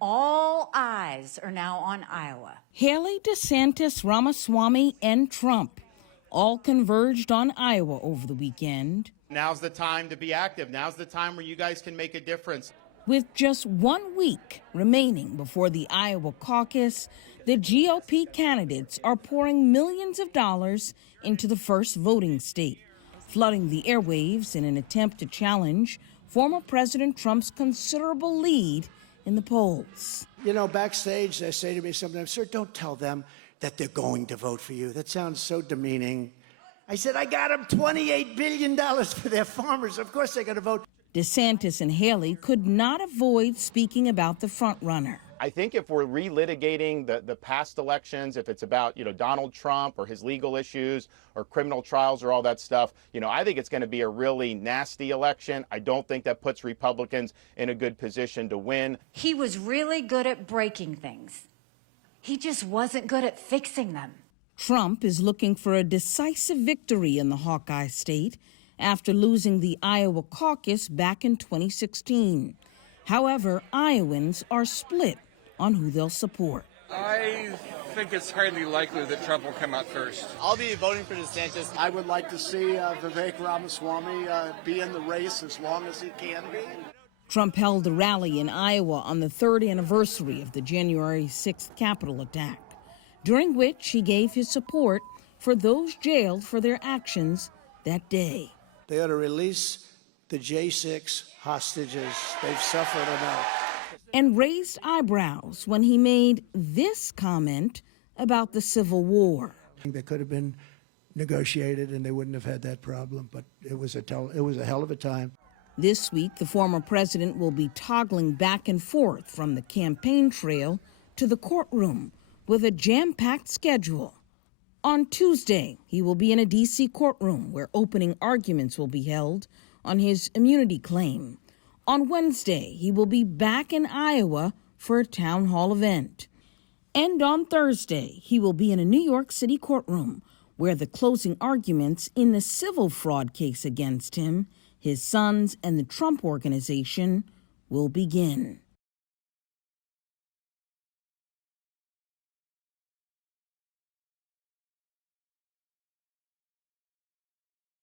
All eyes are now on Iowa. Haley, DeSantis, Ramaswamy, and Trump all converged on Iowa over the weekend. Now's the time to be active. Now's the time where you guys can make a difference. With just 1 week remaining before the Iowa caucus, the GOP candidates are pouring millions of dollars into the first voting state, flooding the airwaves in an attempt to challenge former President Trump's considerable lead in the polls. You know, backstage, they say to me sometimes, "Sir, don't tell them that they're going to vote for you. That sounds so demeaning." I said, "I got them $28 billion for their farmers. Of course they're going to vote." DeSantis and Haley could not avoid speaking about the frontrunner. I think if we're relitigating the past elections, if it's about, Donald Trump or his legal issues or criminal trials or all that stuff, I think it's going to be a really nasty election. I don't think that puts Republicans in a good position to win. He was really good at breaking things. He just wasn't good at fixing them. Trump is looking for a decisive victory in the Hawkeye state after losing the Iowa caucus back in 2016. However, Iowans are split on who they'll support. I think it's highly likely that Trump will come out first. I'll be voting for DeSantis. I would like to see Vivek Ramaswamy be in the race as long as he can be. Trump held a rally in Iowa on the 3rd anniversary of the January 6th Capitol attack, during which he gave his support for those jailed for their actions that day. They ought to release the J6 hostages. They've suffered enough. And raised eyebrows when he made this comment about the Civil War. They could have been negotiated and they wouldn't have had that problem, but it was a hell of a time. This week, the former president will be toggling back and forth from the campaign trail to the courtroom with a jam-packed schedule. On Tuesday, he will be in a D.C. courtroom where opening arguments will be held on his immunity claim. On Wednesday, he will be back in Iowa for a town hall event. And on Thursday, he will be in a New York City courtroom where the closing arguments in the civil fraud case against him, his sons, and the Trump Organization will begin.